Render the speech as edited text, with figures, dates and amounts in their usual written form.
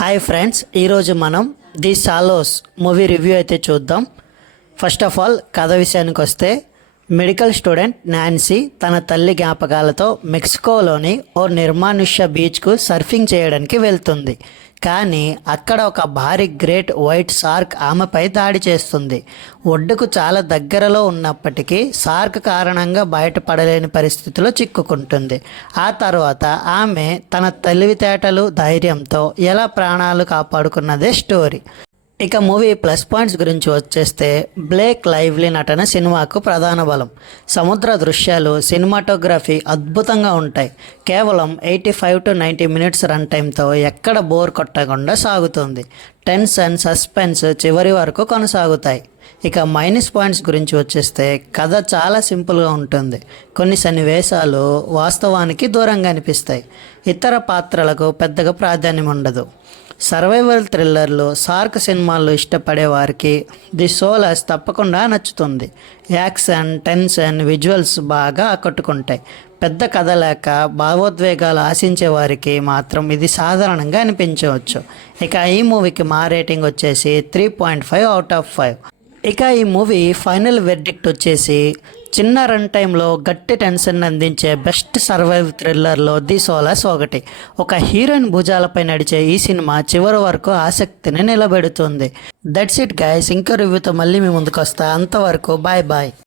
Hi friends, ఈరోజు మనం the సాలోస్ movie review అయితే చూద్దాం. ఫస్ట్ ఆఫ్ ఆల్ కథ విషయానికి వస్తే, మెడికల్ స్టూడెంట్ నాన్సీ తన తల్లి జ్ఞాపకాలతో మెక్సికోలోని ఓ నిర్మానుష్య బీచ్కు సర్ఫింగ్ చేయడానికి వెళ్తుంది. కానీ అక్కడ ఒక భారీ గ్రేట్ వైట్ షార్క్ ఆమెపై దాడి చేస్తుంది. ఒడ్డుకు చాలా దగ్గరలో ఉన్నప్పటికీ షార్క్ కారణంగా బయటపడలేని పరిస్థితిలో చిక్కుకుంటుంది. ఆ తర్వాత ఆమె తన తెలివితేటలు ధైర్యంతో ఎలా ప్రాణాలు కాపాడుకున్నదే స్టోరీ. ఇక మూవీ ప్లస్ పాయింట్స్ గురించి వచ్చేస్తే, బ్లేక్ లైవ్లీ నటన సినిమాకు ప్రధాన బలం. సముద్ర దృశ్యాలు, సినిమాటోగ్రఫీ అద్భుతంగా ఉంటాయి. కేవలం 85 to 90 మినిట్స్ రన్ టైంతో ఎక్కడ బోర్ కొట్టకుండా సాగుతుంది. టెన్షన్, సస్పెన్స్ చివరి వరకు కొనసాగుతాయి. ఇక మైనస్ పాయింట్స్ గురించి వచ్చేస్తే, కథ చాలా సింపుల్గా ఉంటుంది. కొన్ని సన్నివేశాలు వాస్తవానికి దూరంగా అనిపిస్తాయి. ఇతర పాత్రలకు పెద్దగా ప్రాధాన్యం ఉండదు. సర్వైవల్ థ్రిల్లర్లు, షార్క్ సినిమాలు ఇష్టపడే వారికి ది సోలస్ తప్పకుండా నచ్చుతుంది. యాక్షన్, టెన్షన్, విజువల్స్ బాగా ఆకట్టుకుంటాయి. పెద్ద కథ లేక భావోద్వేగాలు ఆశించే వారికి మాత్రం ఇది సాధారణంగా అనిపించవచ్చు. ఇక ఈ మూవీకి మా రేటింగ్ వచ్చేసి 3.5 out of 5. ఇక ఈ మూవీ ఫైనల్ వెర్డిక్ట్ వచ్చేసి, చిన్న రన్ టైంలో గట్టి టెన్షన్ అందించే బెస్ట్ సర్వైవ్ థ్రిల్లర్లో ది సోలాస్ ఒకటి. ఒక హీరోయిన్ భుజాలపై నడిచే ఈ సినిమా చివరి వరకు ఆసక్తిని నిలబెడుతుంది. That's it guys. ఇంకో రివ్యూతో మళ్ళీ మీ ముందుకు వస్తా. అంతవరకు బాయ్ బాయ్.